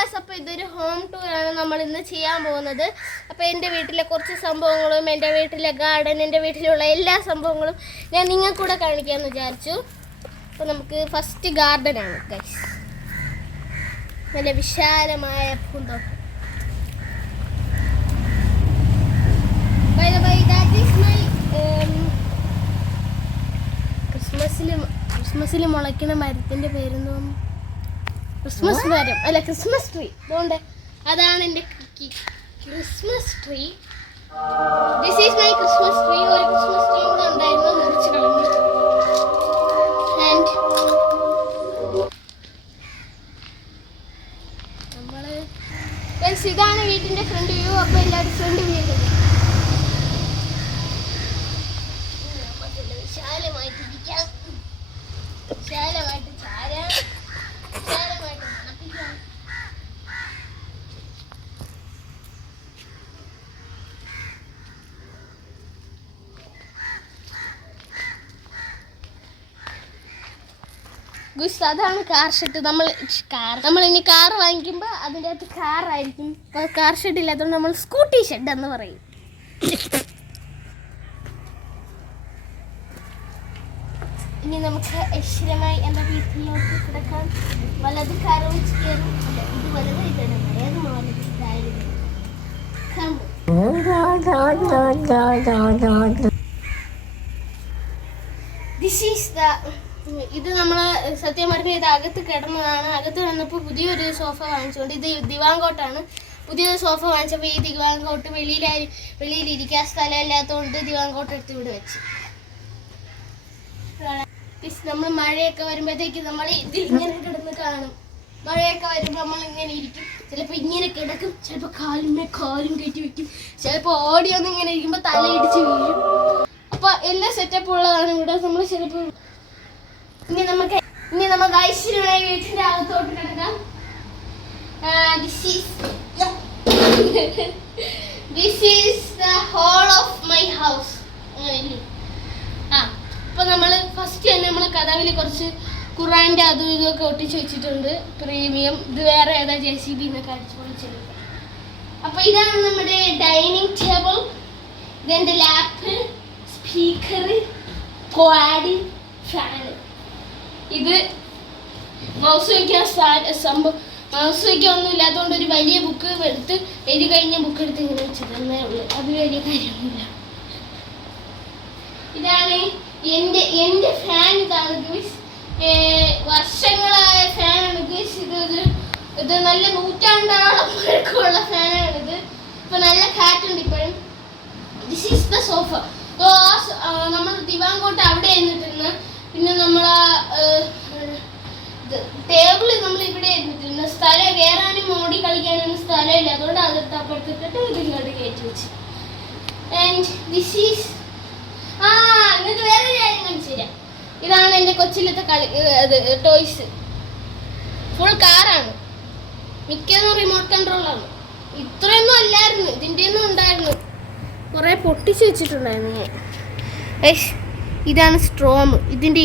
Guys, അപ്പോൾ ഇതൊരു home ടൂറാണ് നമ്മൾ ഇന്ന് ചെയ്യാൻ പോകുന്നത്. അപ്പോൾ എൻ്റെ വീട്ടിലെ കുറച്ച് സംഭവങ്ങളും എൻ്റെ വീട്ടിലെ ഗാർഡൻ, എൻ്റെ വീട്ടിലുള്ള എല്ലാ സംഭവങ്ങളും ഞാൻ നിങ്ങൾക്കൂടെ കാണിക്കാമെന്ന് വിചാരിച്ചു. അപ്പോൾ നമുക്ക് ഫസ്റ്റ് ഗാർഡനാണ് ഗൈസ്. നല്ല വിശാലമായ പൂന്തോട്ടം. ക്രിസ്മസിൽ മുളയ്ക്കുന്ന മരത്തിൻ്റെ പേരെന്തോന്നു? ക്രിസ്മസ് മരം അല്ല, ക്രിസ്മസ് ട്രീ. അതുകൊണ്ട് അതാണ് എൻ്റെ Christmas tree. This is my Christmas tree. ഒരു ക്രിസ്മസ് ട്രീ കൂടെ ഉണ്ടായിരുന്നു, മുറിച്ച് കളഞ്ഞു. ആൻഡ് നമ്മള് ഇതാണ് വീട്ടിൻ്റെ ഫ്രണ്ട് വ്യൂ. അപ്പോൾ എല്ലാവരും ഫ്രണ്ട് വ്യൂ വിശാലമായിട്ട് ഇരിക്കാം, വിശാലമായിട്ട് ചാരാം, വിശാലമായിട്ട് മണപ്പിക്കാം. ഗുസ്, അതാണ് കാർ ഷെഡ്. നമ്മൾ ഇനി കാർ വാങ്ങിക്കുമ്പോൾ അതിൻ്റെ അകത്ത് കാറായിരിക്കും. കാർ ഷെഡ് ഇല്ലാത്തതുകൊണ്ട് നമ്മൾ സ്കൂട്ടി ഷെഡ് എന്ന് പറയും. ഇനി നമുക്ക് ഐശ്വര്യമായി എൻ്റെ വീട്ടിലോട്ട് കിടക്കാം. വലത് കാറും കയറും. ഇത് വലത്, ഇതാണ് ഏത് വലത്, ഇതായിരുന്നു. ഇത് നമ്മൾ സത്യം പറഞ്ഞാൽ ഇത് അകത്ത് കിടന്നതാണ്. അകത്ത് കിടന്നപ്പോൾ പുതിയൊരു സോഫ വാങ്ങിച്ചുകൊണ്ട്, ഇത് ദിവാങ്കോട്ടാണ്. പുതിയൊരു സോഫ വാങ്ങിച്ചപ്പോൾ ഈ ദിവാങ്കോട്ട് വെളിയിലിരിക്കാൻ സ്ഥലമില്ലാത്തതുകൊണ്ട് ദിവാങ്കോട്ട് എടുത്ത് ഇവിടെ വെച്ച്. നമ്മൾ മഴയൊക്കെ വരുമ്പോഴത്തേക്ക് നമ്മൾ ഇതിൽ ഇങ്ങനെ കിടന്ന് കാണും. മഴയൊക്കെ വരുമ്പോൾ നമ്മൾ ഇങ്ങനെ ഇരിക്കും. ചിലപ്പോൾ ഇങ്ങനെ കിടക്കും, ചിലപ്പോൾ കാലും കയറ്റി വെക്കും, ചിലപ്പോൾ ഓടി വന്ന് ഇങ്ങനെ ഇരിക്കുമ്പോൾ തലയിടിച്ച് വീഴും. അപ്പോൾ എല്ലാ സെറ്റപ്പ് ഉള്ളതാണ് ഇവിടെ. നമ്മൾ ചിലപ്പോൾ ഇനി നമുക്ക് ഐശ്വര്യമായ വീട്ടിൻ്റെ അകത്തോട്ട് കിടക്കാം. This is the hall of my house. അപ്പോൾ നമ്മൾ ഫസ്റ്റ് തന്നെ നമ്മൾ കഥവിൽ കുറച്ച് ഖുറാൻ്റെ അതും ഇതൊക്കെ ഒട്ടിച്ച് വെച്ചിട്ടുണ്ട്. പ്രീമിയം. ഇത് വേറെ ഏതാ JCB എന്നൊക്കെ അടിച്ച് പൊളിച്ചെടുക്കുക. അപ്പോൾ ഇതാണ് നമ്മുടെ ഡൈനിങ് ടേബിൾ. ഇതെൻ്റെ ലാപ്പ്, സ്പീക്കർ, ക്വാഡ്, ഫാന്. ഇത് മൗസ് വയ്ക്കാൻ മൗസ് വയ്ക്കാൻ ഒന്നും ഇല്ലാത്തതുകൊണ്ട് ഒരു വലിയ ബുക്ക് എടുത്ത് എഴുതി കഴിഞ്ഞ ബുക്ക് എടുത്ത് ഇങ്ങനെ വെച്ചിരുന്നേ ഉള്ളൂ. അത് വലിയ കാര്യമൊന്നുമില്ല. ഇതാണ് എൻ്റെ ഫാൻ. ഇതാണ് ഗീസ്, വർഷങ്ങളായ ഫാനാണ് ഗീസ്. ഇത് നല്ല നൂറ്റാണ്ടോളം പഴക്കമുള്ള ഫാനാണിത്. ഇപ്പം നല്ല കാറ്റുണ്ട് ഇപ്പോഴും. This is the sofa. നമ്മൾ ദിവാങ്കോട്ട് അവിടെ ഇരുന്നിട്ടിരുന്നു. പിന്നെ നമ്മളെ ടേബിള് നമ്മൾ ഇവിടെ ഇരുന്നിട്ടിരുന്നു. സ്ഥലം കയറാനും ഓടി കളിക്കാനൊന്നും സ്ഥലമില്ല. അതുകൊണ്ട് അതെടുത്ത് അപ്പുറത്തിട്ടിട്ട് ഇത് ഇങ്ങോട്ട് കയറ്റി വെച്ച്. ആൻഡ് ദിസ് ഈസ് എന്നിട്ട് വേറെ കാര്യം കാണിച്ചു തരാം. ഇതാണ് എൻ്റെ കൊച്ചിലത്തെ ടോയ്സ്. ഫുൾ കാറാണ്, മിക്കതും റിമോട്ട് കൺട്രോളാണ്. ഇത്രയൊന്നും അല്ലായിരുന്നു, ഇതിൻ്റെ ഒന്നും ഉണ്ടായിരുന്നു. കുറേ പൊട്ടിച്ച് വെച്ചിട്ടുണ്ടായിരുന്നു ഞാൻ. ഇതാണ് സ്ട്രോം. ഇതിൻ്റെ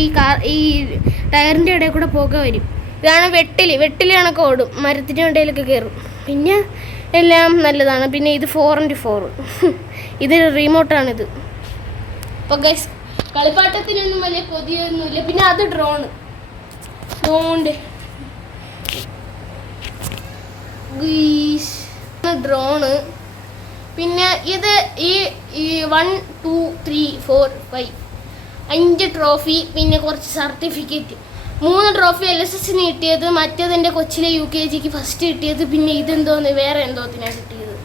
ഈ ടയറിൻ്റെ ഇടയിൽ കൂടെ പുക വരും. ഇതാണ് വെട്ടിൽ കണക്ക് ഓടും, മരത്തിൻ്റെ ഇടയിലൊക്കെ കയറും. പിന്നെ എല്ലാം നല്ലതാണ്. പിന്നെ ഇത് 4x4. ഇത് റിമോട്ടാണിത്. അപ്പോൾ ഗൈസ്, കളിപ്പാട്ടത്തിനൊന്നും വലിയ കൊതിയൊന്നുമില്ല. പിന്നെ അത് ഡ്രോണ്. പിന്നെ ഇത് ഈ 1 2 3 4 5 5 ട്രോഫി, പിന്നെ കുറച്ച് സർട്ടിഫിക്കറ്റ്. 3 ട്രോഫി LSSന് കിട്ടിയത്, മറ്റേതെൻ്റെ കൊച്ചിലെ UKGക്ക് ഫസ്റ്റ് കിട്ടിയത്. പിന്നെ ഇതെന്തോന്ന് വേറെ എന്തോത്തിനാണ് കിട്ടിയത്.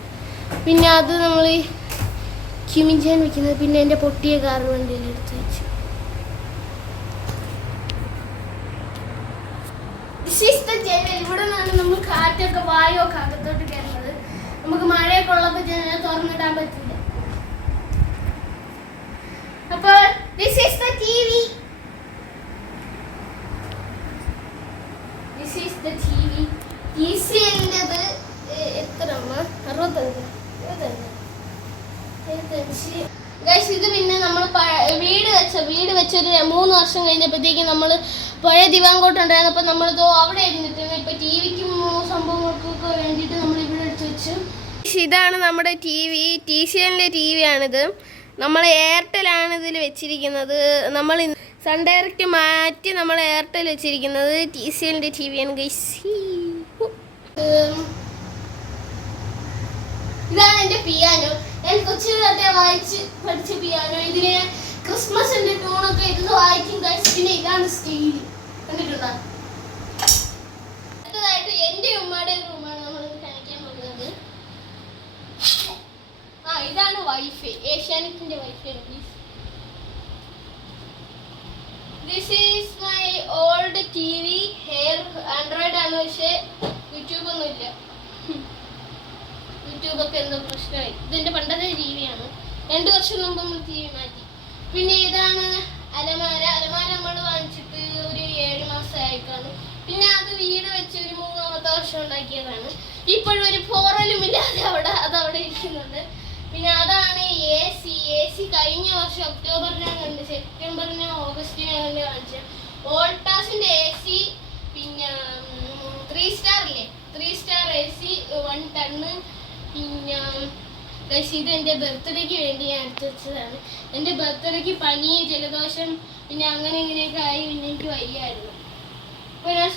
പിന്നെ അത് നമ്മൾ ചിമിഞ്ചാൻ വെക്കുന്നത്. പിന്നെ എൻ്റെ പൊട്ടിയ കാർ വണ്ടിയിൽ എടുത്ത് വെച്ചു. ഇവിടെ നിന്നാണ് നമ്മൾ കാറ്റൊക്കെ വായുവൊക്കെ അകത്തോട്ട് കയറുന്നത്. നമുക്ക് മഴയൊക്കെ ഉള്ളപ്പോൾ ജനൽ തുറന്നിടാൻ പറ്റില്ല. അപ്പോൾ this is the TV. TCLൻ്റെത് എത്രയാണ്? 65. ഗൈസ്, ഇത് പിന്നെ നമ്മൾ വീട് വെച്ചൊരു 3 വർഷം കഴിഞ്ഞപ്പോഴത്തേക്കും നമ്മൾ പഴയ ദിവാങ്കോട്ട് ഉണ്ടായിരുന്നപ്പോൾ നമ്മളിതോ അവിടെ ഇരുന്നിട്ട് ഇപ്പം TVക്കും സംഭവങ്ങൾക്കും ഒക്കെ വേണ്ടിയിട്ട് നമ്മൾ ഇവിടെ എടുത്ത് വെച്ചു. ഇതാണ് നമ്മുടെ TV, TCLന്റെ TV ആണിത്. നമ്മൾ എയർടെലാണ് ഇതിൽ വെച്ചിരിക്കുന്നത്. നമ്മൾ സൺ ഡയറക്റ്റ് മാറ്റി നമ്മൾ എയർടെൽ വെച്ചിരിക്കുന്നത്. TCLന്റെ TV ആണ് ഗൈസ്. ഇതാണ് എൻ്റെ പിയാനോ. ഞാൻ കൊച്ചിലത്തെ വായിച്ച് പഠിച്ച പിയാനോ. ഇതിന് ക്രിസ്മസിന്റെ ട്യൂണൊക്കെ ഇരുന്ന് വായിക്കും ഗൈസ്. പിന്നെ ഇതാണ് സ്റ്റീൽ, കണ്ടിട്ടുണ്ടോ? അടുത്തതായിട്ട് എൻ്റെ ഉമ്മയുടെ റൂമാണ് നമ്മൾ കാണിക്കാൻ പോകുന്നത്. ഇതാണ് വൈഫൈ, ഏഷ്യാനെറ്റിന്റെ wifi. This is my old TV. Android ആണ്, പക്ഷേ യൂട്യൂബ് ഒന്നുമില്ല. യൂട്യൂബൊക്കെ എന്തോ പ്രശ്നമായി. ഇതെന്റെ പണ്ടത്തെ TV ആണ്. 2 വർഷം മുമ്പ് നമ്മൾ TV മാറ്റി. പിന്നെ ഇതാണ് അലമാര. നമ്മൾ വാങ്ങിച്ചിട്ട് ഒരു 7 മാസമായിക്കാണ്. പിന്നെ അത് വീട് വെച്ച് ഒരു 3-ാമത്തെ വർഷം ഉണ്ടാക്കിയതാണ്. ഇപ്പോഴും ഒരു പോറലും ഇല്ലാതെ അതവിടെ ഇരിക്കുന്നുണ്ട്. പിന്നെ അതാണ് AC കഴിഞ്ഞ വർഷം ഒക്ടോബറിനാണ്, സെപ്റ്റംബറിനോ ഓഗസ്റ്റിനാണ് വാങ്ങിച്ചത്. വോൾട്ടാസിന്റെ AC. പിന്നെ 3 സ്റ്റാർ ഇല്ലേ, 3 സ്റ്റാർ AC 1 ടണ്ണ്. പിന്നെ ഇത് എൻ്റെ ബർത്ത്ഡേക്ക് വേണ്ടി ഞാൻ എടുത്തു വെച്ചതാണ്. എൻ്റെ ബർത്ത്ഡേക്ക് പനി, ജലദോഷം, പിന്നെ അങ്ങനെ ഇങ്ങനെയൊക്കെ ആയി. പിന്നെ എനിക്ക് വയ്യായിരുന്നു. അപ്പോൾ ഞാൻ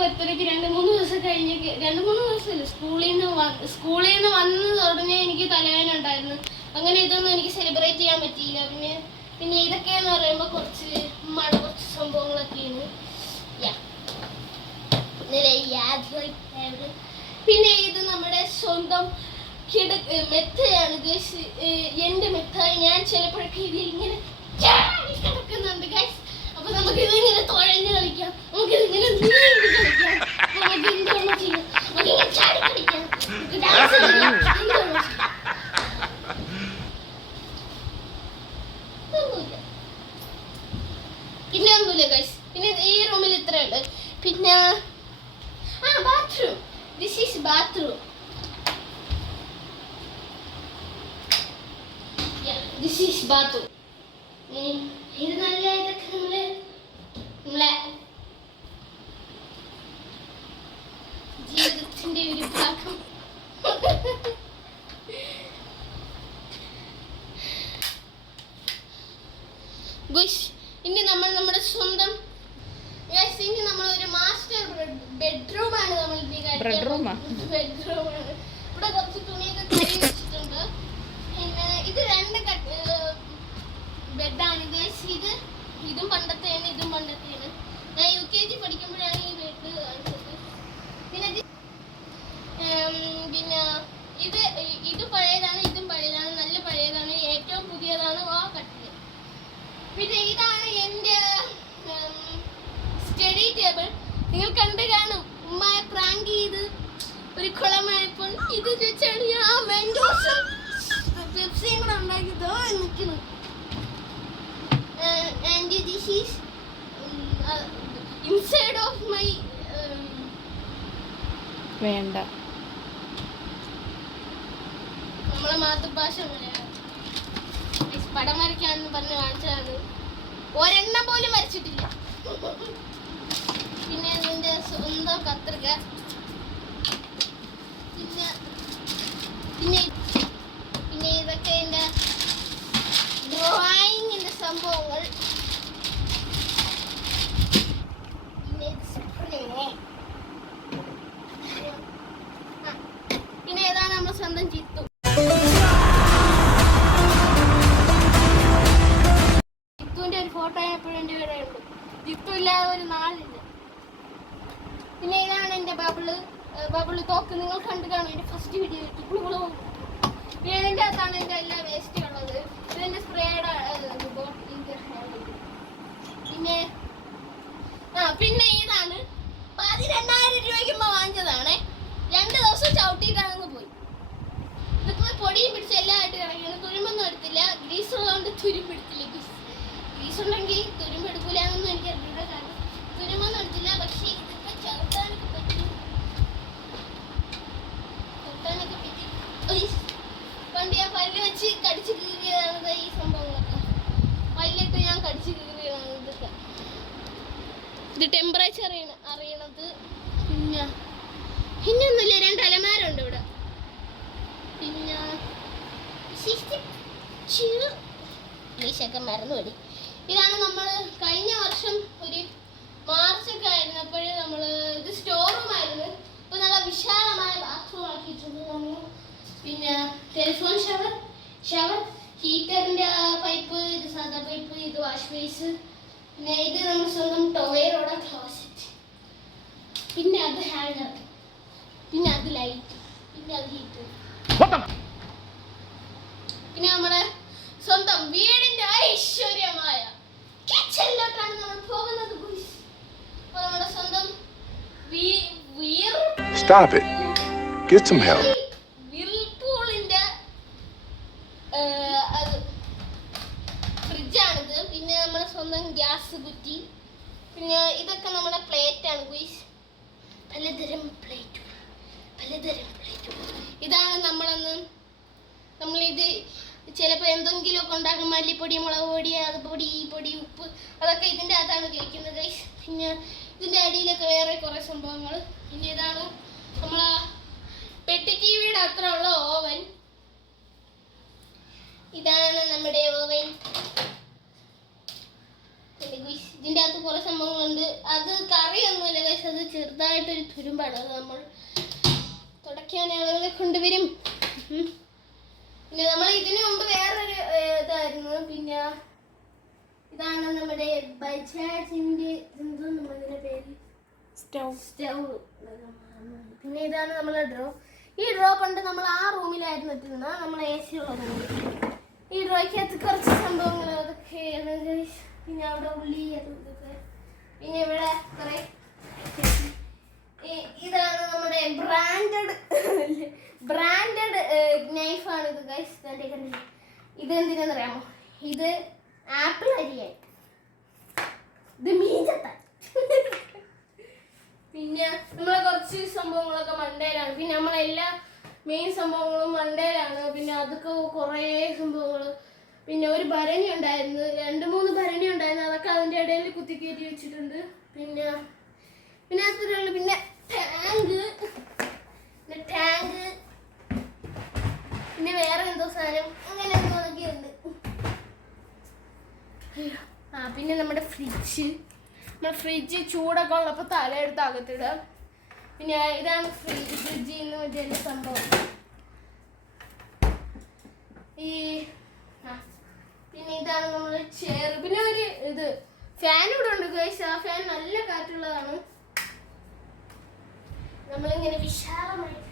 ബർത്ത്ഡേക്ക് 2-3 ദിവസം കഴിഞ്ഞ്, 2-3 ദിവസമല്ല, സ്കൂളിൽ നിന്ന് വന്ന് ഉടനെ എനിക്ക് തലവേദന ഉണ്ടായിരുന്നു. അങ്ങനെ ഇതൊന്നും എനിക്ക് സെലിബ്രേറ്റ് ചെയ്യാൻ പറ്റിയില്ല. പിന്നെ ഇതൊക്കെയെന്ന് പറയുമ്പോൾ കുറച്ച് സംഭവങ്ങളൊക്കെയാണ്. പിന്നെ ഇത് നമ്മുടെ സ്വന്തം മെത്തയാണ്. എൻ്റെ മെത്ത. ഞാൻ ചിലപ്പോഴൊക്കെ ഇതിൽ ഇങ്ങനെ കിടക്കുന്നുണ്ട് ഗൈസ്. അപ്പൊ നമുക്ക് ഇതിങ്ങനെ തുഴഞ്ഞ് കളിക്കാം, നമുക്കിതിങ്ങനെ കളിക്കാം, നമുക്ക് എന്തൊന്നും ചെയ്യാം, നമുക്കിങ്ങനെ ചാടി കളിക്കാം, നമുക്ക് ഡാൻസ് കളിക്കാം. പിന്നെ ഒന്നുമില്ല ഗൈസ്. പിന്നെ ഈ റൂമിൽ ഇത്രയുണ്ട്. പിന്നെ bathroom. This is bathroom. This is bathroom. ഇത് നല്ല ഇതൊക്കെ നമ്മളെ ജീവിതത്തിന്റെ ഒരു ഭാഗം. ഇനി നമ്മൾ നമ്മുടെ സ്വന്തം ഇനി നമ്മളൊരു മാസ്റ്റർ ബെഡ്റൂമാണ് നമ്മൾ ബെഡ്റൂമാണ്. ഇവിടെ കുറച്ച് തുണിയൊക്കെ കഴുകി വെച്ചിട്ടുണ്ട്. പിന്നെ ഇത് 2 ബെഡാണ് ഗൈസ്. ഇതും പണ്ടത്തെയാണ്, ഇതും പണ്ടത്തെയാണ്. ഞാൻ UKG പഠിക്കുമ്പോഴാണ് ഈ ബെഡ് വാങ്ങിച്ചത്. പിന്നെ ഇത് പഴയതാണ്, ഇതും പഴയതാണ്, നല്ല പഴയതാണ്. ഏറ്റവും പുതിയതാണ് ആ കട്ടില്. പിന്നെ ഇതാണ് എൻ്റെ സ്റ്റഡി ടേബിൾ. നിങ്ങൾ കണ്ടു കാണും, ഉമ്മയെ പ്രാങ്ക് ചെയ്ത് ഒരു കുളമായപ്പോൾ ഇത് വെച്ചാണ് ഞാൻ മെൻഡോസും പെപ്സിയും കൂടെ ഉണ്ടാക്കിയതോ നിൽക്കുന്നു. And this is inside of my വേണ്ട നമ്മളെ മാതൃഭാഷ പടം വരയ്ക്കാണെന്ന് പറഞ്ഞ് കാണിച്ചതാണ്. ഒരെണ്ണം പോലും വരച്ചിട്ടില്ല. പിന്നെ നിന്റെ സ്വന്തം കത്രിക. പിന്നെ ഇതൊക്കെ എൻ്റെ ഡ്രോയിങ്ങിന്റെ സംഭവങ്ങൾ. പിന്നെ ഏതാണ് നമ്മുടെ സ്വന്തം ചിത്തു. ചിത്തുവിന്റെ ഒരു ഫോട്ടോ എപ്പോഴും എൻ്റെ ഇവിടെ ഉണ്ട്. ചിത്തു ഇല്ലാതെ ഒരു നാളില്ല. പിന്നെ ഇതാണ് എൻ്റെ ബബിള് തോക്ക്. നിങ്ങൾ കണ്ടു കാണും എൻ്റെ ഫസ്റ്റ് വീഡിയോ. പിന്നെ ഇതിൻ്റെ അകത്താണ് എൻ്റെ എല്ലാ വേസ്റ്റ് ഉള്ളത്. ഇതിൻ്റെ സ്പ്രേയുടെ പിന്നെ ഇതാണ് 12,000 രൂപയ്ക്ക് വാങ്ങിച്ചതാണ്. 2 ദിവസം ചവിട്ടിയിട്ടാണെന്ന് പോയി. ഇതിപ്പോൾ പൊടിയും പിടിച്ച് എല്ലാമായിട്ട് കിടക്കുകയാണ്. തുരുമ്പൊന്നും എടുത്തില്ല. ഗ്രീസ് ഉള്ളതുകൊണ്ട് തുരുമ്പെടുത്തില്ല. ഗ്രീസ് ഉണ്ടെങ്കിൽ തുരുമ്പെടുക്കൂലെന്നൊന്നും എനിക്ക് അറിയില്ല. കാരണം തുരുമ്പൊന്നും എടുത്തില്ല. പക്ഷേ ഇതൊക്കെ ചവിട്ടാനൊക്കെ പറ്റി. പണ്ട് ഞാൻ പല്ല് വെച്ച് കടിച്ച് കീറിയതാണ് ഈ സംഭവങ്ങളൊക്കെ. പല്ലിട്ട് ഞാൻ കടിച്ച് കീറിയതാണ് ഇതൊക്കെ. ഇത് ടെമ്പറേച്ചർ അറിയണത്. പിന്നെ ഇംഗ്ലീഷൊക്കെ മറന്നുപോയി. ഇതാണ് നമ്മൾ കഴിഞ്ഞ വർഷം ഒരു മാർച്ചൊക്കെ ആയിരുന്നപ്പോഴേ നമ്മൾ ഇത് സ്റ്റോർ റൂം ആയിരുന്നു. ഇപ്പോൾ നല്ല വിശാലമായ ബാത്റൂം ആക്കിയിട്ടുണ്ട് നമ്മൾ. പിന്നെ ടെലിഫോൺ ഷവർ ഹീറ്ററിൻ്റെ പൈപ്പ്, ഇത് സാധാ പൈപ്പ്, ഇത് വാഷ് ബേസ്, പിന്നെ ഇത് നമ്മൾ സ്വന്തം ടോയറോടെ ക്ലോസറ്റ്, പിന്നെ അത് ഹാങ്ങർ, പിന്നെ അത് ലൈറ്റ്, പിന്നെ അത് ഹീറ്റർ, പിന്നെ നമ്മുടെ സ്വന്തം വീടിന്റെ ഐശ്വര്യമായ കിച്ചണിലോട്ടാണ് നമ്മൾ പോകുന്നത്. നമ്മുടെ സ്വന്തം Stop it. Get some help. വിർപൂളിന്റെ ഫ്രിഡ്ജാണിത്. പിന്നെ നമ്മുടെ സ്വന്തം ഗ്യാസ് കുറ്റി, പിന്നെ ഇതൊക്കെ നമ്മുടെ പ്ലേറ്റാണ് ഗുയ്സ്. പലതരം പ്ലേറ്റുകൾ. ഇതാണ് നമ്മളിത് ചിലപ്പോൾ എന്തെങ്കിലുമൊക്കെ ഉണ്ടാക്കും. മല്ലിപ്പൊടി, മുളക് പൊടി, അത് പൊടി, ഈ പൊടി, ഉപ്പ്, അതൊക്കെ ഇതിൻ്റെ അകത്താണ് ഉപയോഗിക്കുന്നത് ഗൈസ്. പിന്നെ ഇതിൻ്റെ അടിയിലൊക്കെ വേറെ കുറേ സംഭവങ്ങൾ. പിന്നെ ഇതാണ് നമ്മളെ പെട്ടി ടി വിയുടെ അത്ര ഉള്ള ഓവൻ. ഇതാണ് നമ്മുടെ ഓവൻ. ഇതിൻ്റെ അകത്ത് കുറേ സംഭവങ്ങളുണ്ട്. അത് കറിയൊന്നുമില്ല ഗൈസ്, അത് ചെറുതായിട്ടൊരു തുരുമ്പാണ്. അത് നമ്മൾ തുടയ്ക്കാൻ ആളുകളെ കൊണ്ടുവരും. പിന്നെ നമ്മൾ ഇതിനു മുമ്പ് വേറൊരു ഇതായിരുന്നു. പിന്നെ ഇതാണ് നമ്മുടെ ബജാജിന്റെ നമ്മളിതിന്റെ പേര് സ്റ്റൗ. പിന്നെ ഇതാണ് നമ്മളെ ഡ്രോ. ഈ ഡ്രോ പണ്ട് നമ്മൾ ആ റൂമിലായിരുന്നു ഇട്ടിരുന്നത്, നമ്മൾ എ സി ഉള്ള റൂമിൽ. ഈ ഡ്രോയ്ക്കകത്ത് കുറച്ച് സംഭവങ്ങൾ അതൊക്കെയാണ്. പിന്നെ അവിടെ ഉള്ളി അതൊക്കെ. പിന്നെ ഇവിടെ കുറെ ഇതാണ് നമ്മുടെ ബ്രാൻഡഡ് നൈഫാണ് ഇത് ഗൈസ്. ഇത് എന്തിനാന്നറിയാമോ? ഇത് ആപ്പിൾ അരിയായി, ഇത് മീൻചത്താൻ. പിന്നെ നമ്മളെ കുറച്ച് സംഭവങ്ങളൊക്കെ മണ്ടയിലാണ്. പിന്നെ നമ്മളെല്ലാ മെയിൻ സംഭവങ്ങളും മണ്ടയിലാണ്. പിന്നെ അതൊക്കെ കുറേ സംഭവങ്ങൾ. പിന്നെ ഒരു ഭരണി ഉണ്ടായിരുന്നു, 2-3 ഭരണി ഉണ്ടായിരുന്നു. അതൊക്കെ അതിൻ്റെ ഇടയിൽ കുത്തിക്കയറ്റി വെച്ചിട്ടുണ്ട്. പിന്നെ അത്രയുള്ളൂ. പിന്നെ ടാങ്ക്, പിന്നെ വേറെ എന്തോ സാധനം, അങ്ങനെ എന്തോന്നൊക്കെ ഉണ്ട്. പിന്നെ നമ്മുടെ ഫ്രിഡ്ജ് ചൂടൊക്കെ ഉള്ളപ്പോൾ തലയെടുത്ത് അകത്തിടുക. പിന്നെ ഇതാണ് ഫ്രിഡ്ജിൽ നിന്ന് വലിയ സംഭവം. പിന്നെ ഇതാണ് നമ്മുടെ ചെയർ. പിന്നെ ഒരു ഇത് ഫാൻ ഇവിടെ ഉണ്ട് ഗൈസ്. ആ ഫാൻ നല്ല കാറ്റുള്ളതാണ്. നമ്മളിങ്ങനെ വിശാലമായിട്ട്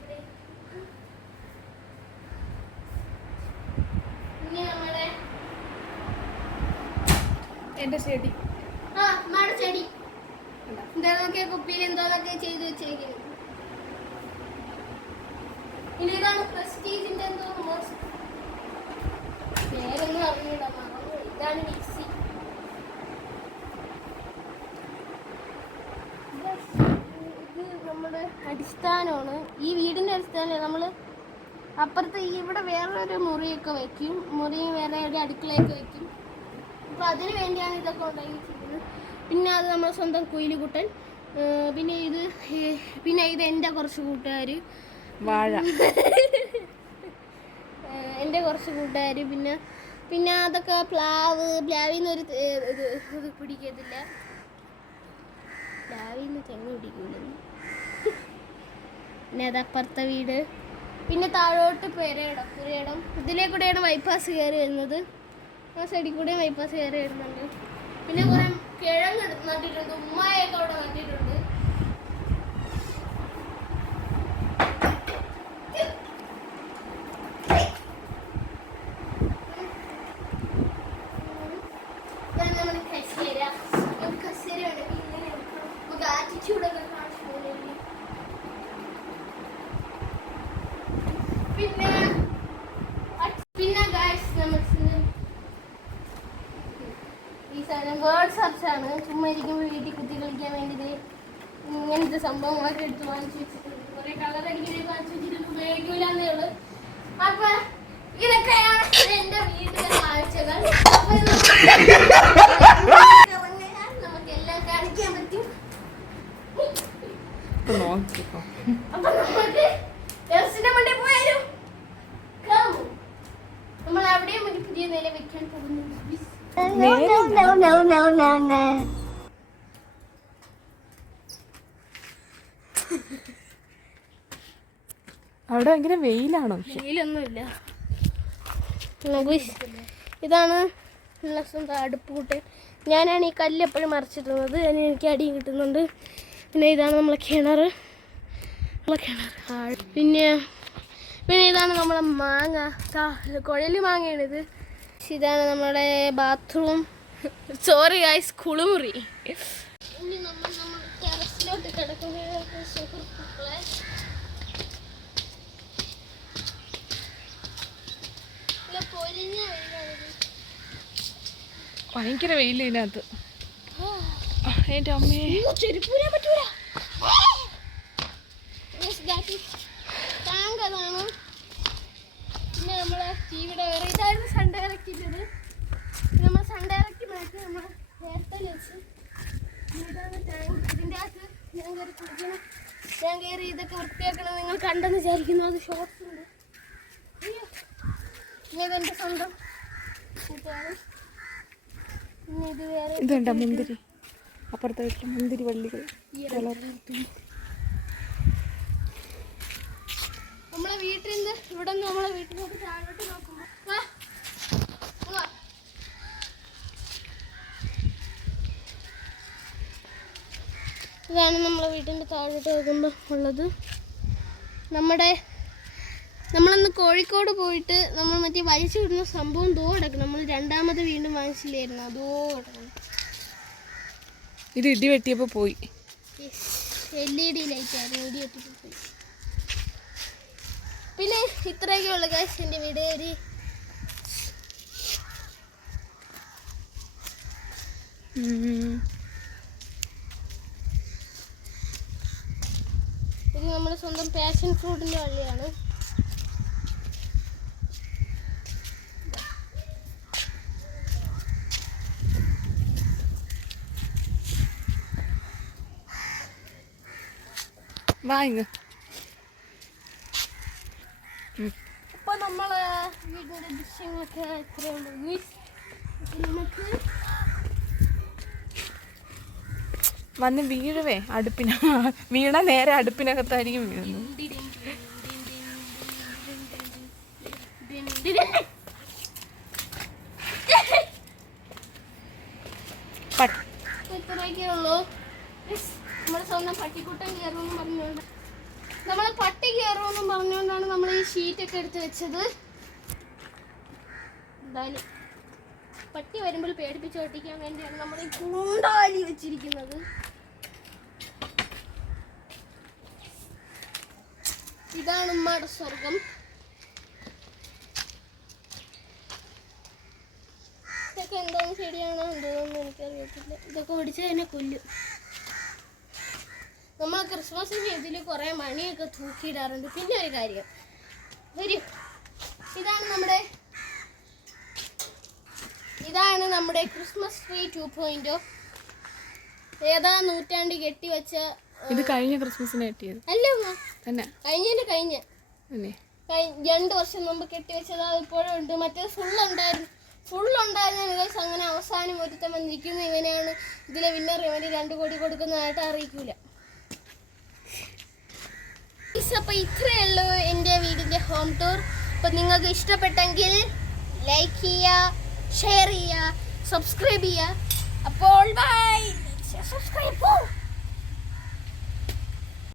പിന്നെ നമ്മുടെ എന്റെ ചെടി നമ്മുടെ ചെടി എന്താന്നൊക്കെ കുപ്പിയിൽ എന്താന്നൊക്കെ ചെയ്ത് വെച്ചേക്കുന്നു. പിന്നെ ഇതാണ് പ്രസ്റ്റീജിന്റെ എന്തോ പേരൊന്നും അറിഞ്ഞൂടാ, മറന്നു. ഇതാണ് മിക്സി. ഇത് നമ്മുടെ അടിസ്ഥാനമാണ്, ഈ വീടിന്റെ അടിസ്ഥാനം. നമ്മൾ അപ്പുറത്ത് ഇവിടെ വേറൊരു മുറിയൊക്കെ വെക്കും, മുറിയും വേറെ ഒരു അടുക്കളയൊക്കെ വെക്കും. അപ്പോൾ അതിന് വേണ്ടിയാണ് ഇതൊക്കെ ഉണ്ടാക്കിയിരിക്കുന്നത്. പിന്നെ അത് നമ്മുടെ സ്വന്തം കുയിലുകുട്ടൻ. പിന്നെ ഇത് എൻ്റെ കുറച്ച് കൂട്ടുകാർ, വാഴ എൻ്റെ കുറച്ച് കൂട്ടുകാർ. പിന്നെ അതൊക്കെ പ്ലാവിന്നൊരു ഇത് പിടിക്കത്തില്ല, പ്ലാവിന്ന് തെങ്ങ് പിടിക്കില്ലെന്ന്. പിന്നെ അതപ്പുറത്തെ വീട്. പിന്നെ താഴോട്ട് പുരയിടം. ഇതിലേ കൂടെയാണ് ബൈപ്പാസ് കയറി വരുന്നത്. ആ സൈഡിൽ കൂടെ ബൈപ്പാസ് കയറി വരുന്നുണ്ട്. പിന്നെ കുറെ കിഴങ്ങ് നട്ടിട്ടുണ്ട്, ഉമ്മായൊക്കെ അവിടെ നട്ടിട്ടുണ്ട്. നമ്മുടെ കസേര ഉണ്ടെങ്കിൽ ഇങ്ങനെ നമുക്ക് ആറ്റിറ്റ്യൂഡൊക്കെ കാണിച്ചു. പിന്നെ ഗൈസ് നമ്മൾ ഈ സാധനം വേർഡ് സെർച്ചാണ്. ചുമ്മാ ഇരിക്കുമ്പോൾ വീട്ടിൽ കുത്തി കളിക്കാൻ വേണ്ടി ഇങ്ങനത്തെ സംഭവങ്ങളൊക്കെ എടുത്ത് വാങ്ങിച്ചു വെച്ചിട്ടുണ്ട്. കുറെ കളർ അടിക്കുന്നത് വാങ്ങിച്ചു വെച്ചിട്ട് ഉപയോഗിക്കൂലെന്നേ ഉള്ളൂ. അപ്പൊ ഇതൊക്കെയാണ് എന്റെ വീട്ടിലെ കാഴ്ചകൾ. നമുക്ക് എല്ലാം കാണിക്കാൻ പറ്റും. അപ്പൊ നമുക്ക് ടെറസിന്റെ മണ്ടയിൽ പോയാലും നമ്മൾ അവിടെയും ഒരു പുതിയ നില വെക്കാൻ പോകുന്നുണ്ട്. അവിടെ ഭയങ്കര വെയിലാണോ? വെയിലൊന്നുമില്ല. ഇതാണ് ഉള്ള സ്വന്തം അടുപ്പ് കൂട്ട്. ഞാനാണ് ഈ കല്ല് എപ്പോഴും മറിച്ചിട്ടുള്ളത്. അതിന് എനിക്ക് അടിയും കിട്ടുന്നുണ്ട്. പിന്നെ ഇതാണ് നമ്മളെ കിണർ. പിന്നെ ഇതാണ് നമ്മളെ മാങ്ങ. കുഴൽ മാങ്ങയാണിത്. ഇതാണ് നമ്മുടെ ബാത്റൂം. Sorry guys, കുളിമുറി. ഇനി നമ്മൾ ടെറസിലോട്ട് കിടക്കുന്ന സുഹൃത്തുക്കളെ, പൊരിഞ്ഞ വെയിലാണിത്. ഭയങ്കര വെയില് ഇതിനകത്ത്. എന്റെ അമ്മേ, ചെരുപ്പൂരാൻ പറ്റൂല. ടാങ്ക് അതാണ്. പിന്നെ നമ്മളെ ടിവിയുടെ വേറെ ഇതായിരുന്നു സൺ ഡയറക്റ്റിൻ്റെത്. നമ്മൾ സൺ ഡയറക്റ്റ് മാറ്റി നമ്മൾ എയർടെൽ വെച്ച്. ഇതാണ് ടാങ്ക്. ഇതിൻ്റെ അകത്ത് ഞാൻ കയറി കുടിക്കണം. ഞാൻ കയറി ഇതൊക്കെ വൃത്തിയാക്കണം. നിങ്ങൾ കണ്ടെന്ന് വിചാരിക്കുന്നു. അത് ഷോർട്സ് ഉണ്ട്. ഇതെൻ്റെ സ്വന്തം കൂട്ടുകാരൻ. പിന്നെ ഇത് വേറെ ഇതുണ്ടോ മുന്തിരി? അപ്പുറത്തെ വീട്ടിലെ മുന്തിരി വള്ളികൾ. നമ്മളെ വീട്ടിൽ നിന്ന് ഇവിടെ നിന്ന് നമ്മളെ വീട്ടിലോട്ട് താഴോട്ട് നോക്കുമ്പോൾ ഇതാണ് നമ്മളെ വീട്ടിൻ്റെ താഴോട്ട് നോക്കുമ്പോൾ ഉള്ളത്. നമ്മളന്ന് കോഴിക്കോട് പോയിട്ട് നമ്മൾ മറ്റേ വലിച്ചു വിടുന്ന സംഭവം ദോ കിടക്കണം. നമ്മൾ രണ്ടാമത് വീണ്ടും വാങ്ങിച്ചില്ലായിരുന്നു. അതോ കിടക്കണം. ഇത് ഇടി വെട്ടിയപ്പോൾ പോയി. LED ലൈറ്റായിരുന്നു. ഇടി വെട്ടിയപ്പോൾ പോയി. പിന്നെ ഇത്രയൊക്കെ ഉള്ള ഗൈസ് എൻ്റെ വീഡിയോ. ഇത് നമ്മുടെ സ്വന്തം പാഷൻ ഫ്രൂട്ടിൻ്റെ വള്ളിയാണ്. വാങ്ങ. അപ്പൊ നമ്മളെ വീടിന്റെ ദൃശ്യങ്ങളൊക്കെ എത്രയുണ്ട്. നമുക്ക് വന്ന് വീഴവേ അടുപ്പിന വീണ നേരെ അടുപ്പിനകത്തായിരിക്കും വീഴുന്നത്. ഇത്രയൊക്കെ ഉള്ളൂ. നമ്മുടെ സ്വന്തം പട്ടിക്കുട്ടൻ കയറുമെന്ന് പറഞ്ഞുകൊണ്ട് നമ്മൾ പട്ടി കയറുമെന്നും പറഞ്ഞുകൊണ്ടാണ് നമ്മൾ ഈ ഷീറ്റൊക്കെ എടുത്ത് വെച്ചത്. എന്തായാലും പട്ടി വരുമ്പോൾ പേടിപ്പിച്ച് ഒട്ടിക്കാൻ വേണ്ടിയാണ് നമ്മൾ ഈ കൂണ്ടാലി വെച്ചിരിക്കുന്നത്. ഇതാണ് ഉമ്മയുടെ സ്വർഗം. ഇതൊക്കെ എന്തോന്ന് ശരിയാണോ എന്തോന്നും എനിക്കറിയത്തില്ല. ഇതൊക്കെ പിടിച്ചാൽ എന്നെ കൊല്ലും. നമ്മൾ ക്രിസ്മസിന് ഇതിൽ കുറേ മണിയൊക്കെ തൂക്കിയിടാറുണ്ട്. പിന്നെ ഒരു കാര്യം വരും. ഇതാണ് നമ്മുടെ ക്രിസ്മസ് ട്രീ 2.0. ഏതാ നൂറ്റാണ്ട് കെട്ടിവെച്ച. ഇത് കഴിഞ്ഞ ക്രിസ്മസിന് കെട്ടിയത് അല്ല തന്നെ? കഴിഞ്ഞ 2 വർഷം മുമ്പ് കെട്ടിവെച്ചത്. അത് ഇപ്പോഴും ഉണ്ട്. മറ്റേത് ഫുൾ ഉണ്ടായിരുന്ന അങ്ങനെ അവസാനം ഒരുത്തം വന്നിരിക്കുന്നു. ഇങ്ങനെയാണ് ഇതിലെ വിന്നർ. ഇവന് 2 കോടി കൊടുക്കുന്നതായിട്ട് അറിയിക്കൂല. അപ്പോൾ ഇത്രയേ ഉള്ളൂ എൻ്റെ വീടിൻ്റെ ഹോം ടൂർ. അപ്പോൾ നിങ്ങൾക്ക് ഇഷ്ടപ്പെട്ടെങ്കിൽ ലൈക്ക് ചെയ്യുക, ഷെയർ ചെയ്യുക, സബ്സ്ക്രൈബ് ചെയ്യുക. അപ്പോൾ ബൈ.